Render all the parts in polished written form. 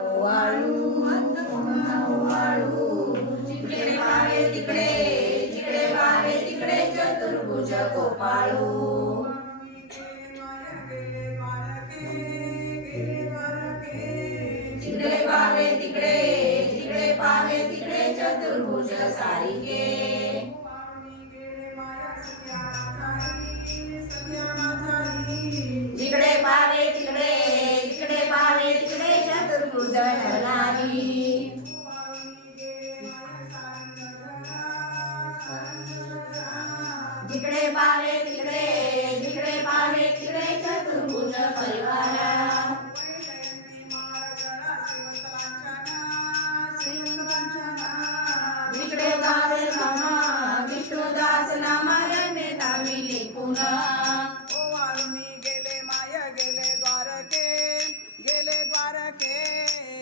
वाळू वाळू जिकडे पावे तिकडे जिकडे पावे तिकडे चतुर्भुज गोपाळू जिकडे पावे तिकडे जिकडे पावे तिकडे चतुर्भुज सारिके जिकडे पावे तिकडे जिकडे पावे तिकडे चतुर्भुज नरनारी जिकडे पावे तिकडे जिकडे पावे तिकडे चतुर्भुज परिवारा जिकडे गावे नामा विष्णुदास नामायणे नाविले पुन्हा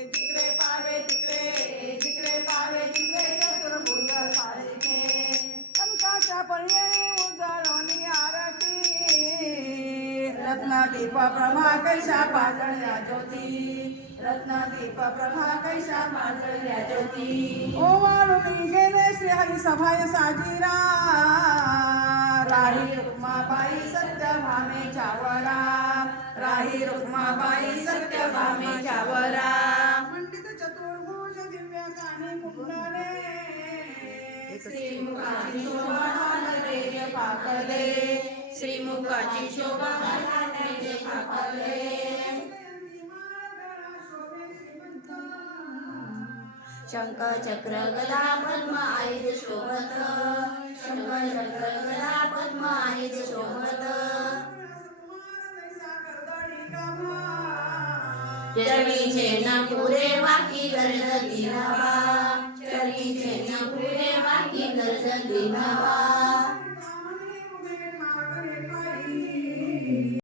जिकडे पावे तिकडे जिकडे पावे तिकडे चतुर्भुज सारिके कनकाच्या पर्यायी उजळवणी आरती रत्नदीप प्रभा कैशा पाजळल्या ज्योती रत्नदीप प्रभा कैशा पाजळल्या ज्योती ओवाळून गेले श्री हरी सभाय साजीरा राही रुक्माबाई सत्यभामे चावरा राही रुक्माबाई सत्यभामे चावरा पंडित चतुर्भुज दिव्य कानी कुंडले श्रीमुखाची शोभा नैवेद्य पाकले श्रीमुखाची शोभा नैवेद्य पाकले शंख चक्र गदा पद्म आयुध शोभत शंख चक्र गदा पद्म आयुध शोभत चरणी छेना पुरे वाकी गर्द दिनावा चरणी छेना पुरे वाकी गर्द दिनावा